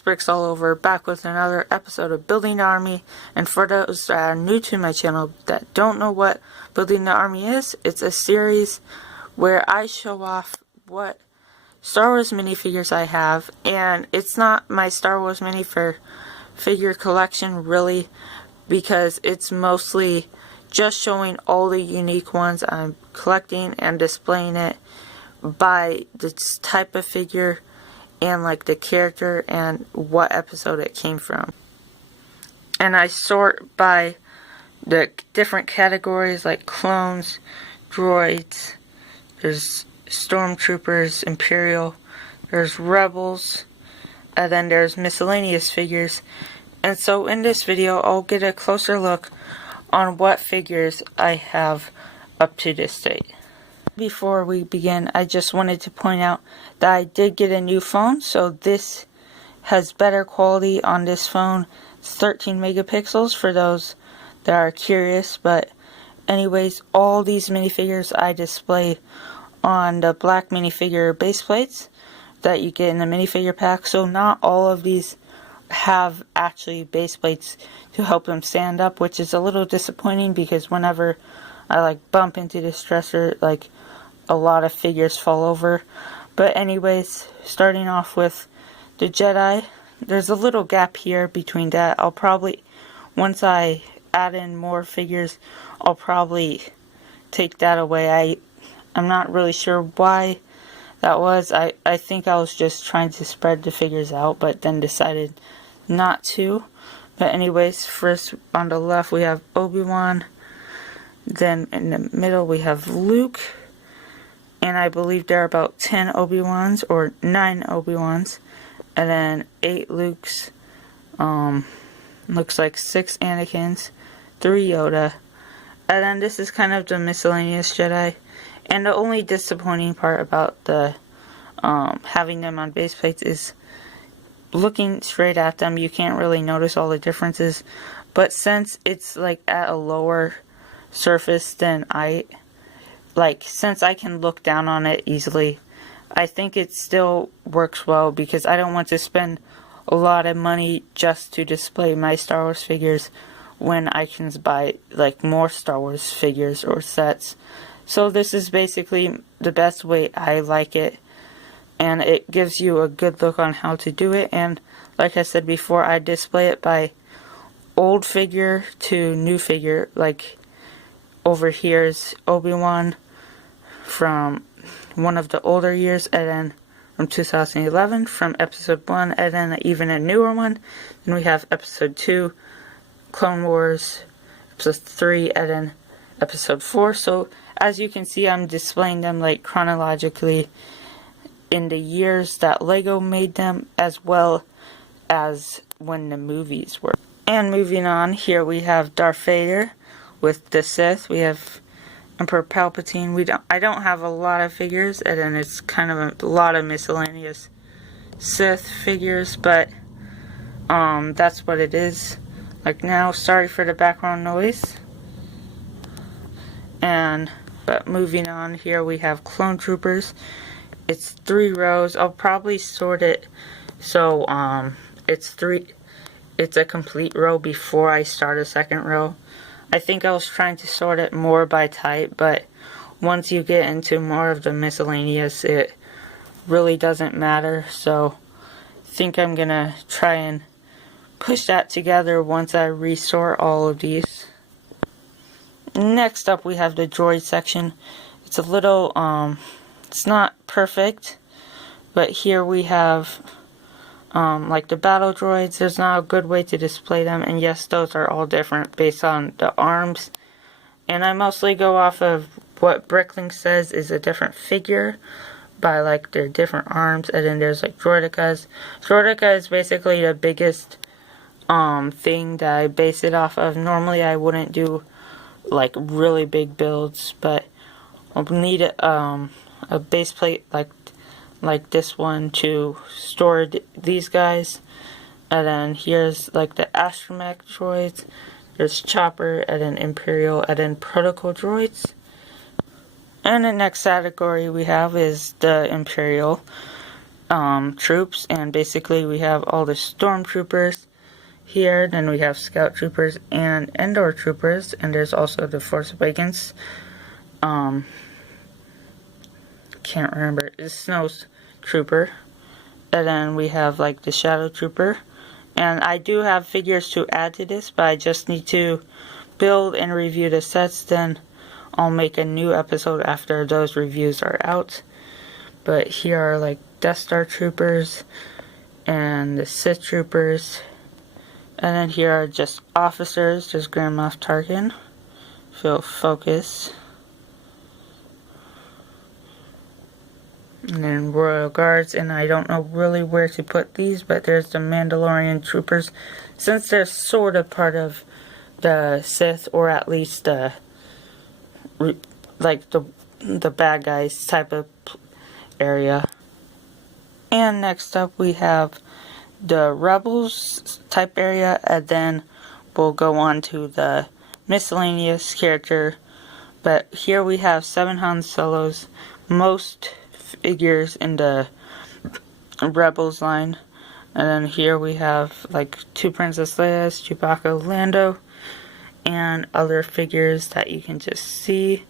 Bricks all over, back with another episode of Building the Army. And for those that are new to my channel that don't know what Building the Army is, it's a series where I show off what Star Wars minifigures I have, and it's not my Star Wars minifigure collection really, because it's mostly just showing all the unique ones I'm collecting and displaying it by the type of figure and like the character and what episode it came from. And I sort by the different categories like clones, droids, there's stormtroopers, Imperial, there's rebels, and then there's miscellaneous figures. And so in this video I'll get a closer look on what figures I have up to this date. Before we begin, I just wanted to point out that I did get a new phone, so this has better quality on this phone. It's 13 megapixels for those that are curious, but anyways, all these minifigures I display on the black minifigure base plates that you get in the minifigure pack, so not all of these have actually base plates to help them stand up, which is a little disappointing because whenever I like bump into this dresser, like a lot of figures fall over. But anyways, starting off with the Jedi, there's a little gap here between that. I'll probably, once I add in more figures, I'll probably take that away. I'm not really sure why that was. I think I was just trying to spread the figures out, but then decided not to. But anyways, first on the left we have Obi-Wan, then in the middle we have Luke, and I believe there are about 10 Obi-Wans or 9 Obi-Wans, and then 8 Lukes, looks like 6 Anakins, 3 Yoda, and then this is kind of the miscellaneous Jedi. And the only disappointing part about the having them on base plates is looking straight at them, you can't really notice all the differences. But since it's like at a lower surface than since I can look down on it easily, I think it still works well because I don't want to spend a lot of money just to display my Star Wars figures when I can buy like more Star Wars figures or sets. So this is basically the best way I like it, and it gives you a good look on how to do it. And like I said before, I display it by old figure to new figure. Like over here is Obi-Wan from one of the older years, and then from 2011 from episode 1, and then even a newer one. Then we have episode 2, Clone Wars, episode 3, and then episode 4. So as you can see, I'm displaying them like chronologically in the years that Lego made them, as well as when the movies were. And moving on, here we have Darth Vader with the Sith. We have Emperor Palpatine. I don't have a lot of figures, and then it's kind of a lot of miscellaneous Sith figures, but that's what it is. Like now, sorry for the background noise. But moving on, here we have Clone Troopers. It's 3 rows. I'll probably sort it so it's a complete row before I start a second row. I think I was trying to sort it more by type, but once you get into more of the miscellaneous, it really doesn't matter. So I think I'm gonna try and push that together once I resort all of these. Next up we have the droid section. It's a little, it's not perfect, but here we have like the battle droids. There's not a good way to display them, and yes, those are all different based on the arms. And I mostly go off of what Bricklink says is a different figure by like their different arms, and then there's like Droidicas. Droidica is basically the biggest thing that I base it off of. Normally I wouldn't do like really big builds, but I'll need a base plate like this one to store these guys. And then here's like the astromech droids, there's Chopper, and then Imperial, and then protocol droids. And the next category we have is the Imperial. troops, and basically we have all the stormtroopers here, then we have scout troopers and Endor troopers, and there's also the Force Awakens. Can't remember, it's Snow Trooper, and then we have like the Shadow Trooper, and I do have figures to add to this, but I just need to build and review the sets, then I'll make a new episode after those reviews are out. But here are like Death Star Troopers and the Sith Troopers, and then here are just officers, just Grand Moff Tarkin. If you'll focus. And then Royal Guards, and I don't know really where to put these, but there's the Mandalorian Troopers, since they're sort of part of the Sith, or at least the bad guys type of area. And next up we have the Rebels type area, and then we'll go on to the miscellaneous character. But here we have 7 Han Solos, most figures in the Rebels line, and then here we have like 2 Princess Leia's, Chewbacca, Lando, and other figures that you can just see.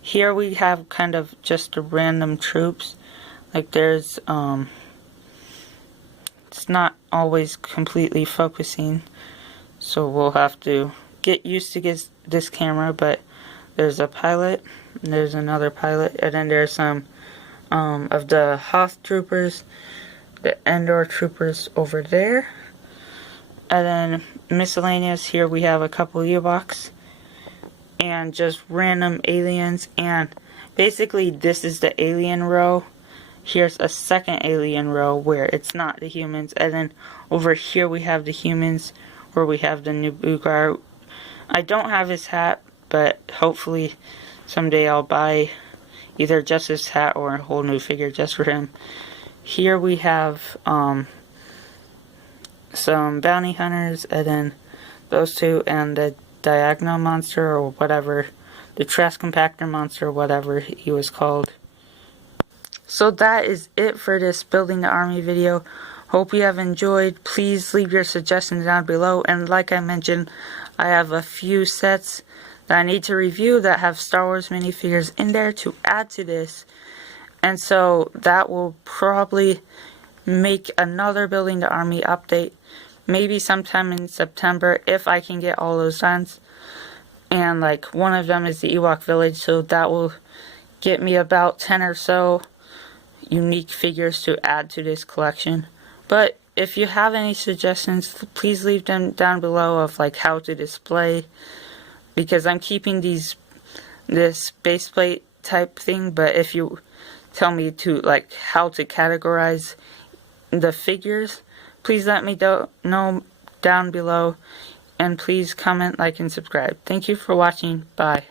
Here we have kind of just the random troops, like there's it's not always completely focusing, so we'll have to get used to this camera. But there's a pilot, and there's another pilot, and then there's some of the Hoth troopers, the Endor troopers over there, and then miscellaneous, here we have a couple Ewoks and just random aliens. And basically this is the alien row. Here's a second alien row where it's not the humans, and then over here we have the humans, where we have the Naboogar. I don't have his hat, but hopefully someday I'll buy either just his hat or a whole new figure just for him. Here we have some bounty hunters, and then those 2, and the Diagonal Monster, or whatever, the Trash Compactor Monster, whatever he was called. So that is it for this Building the Army video. Hope you have enjoyed. Please leave your suggestions down below, and like I mentioned, I have a few sets that I need to review that have Star Wars minifigures in there to add to this, and so that will probably make another Building the Army update, maybe sometime in September if I can get all those done. And like one of them is the Ewok Village, so that will get me about 10 or so unique figures to add to this collection. But if you have any suggestions, please leave them down below of like how to display, because I'm keeping this baseplate type thing, but if you tell me to like how to categorize the figures, please let me know down below, and please comment, like, and subscribe. Thank you for watching. Bye.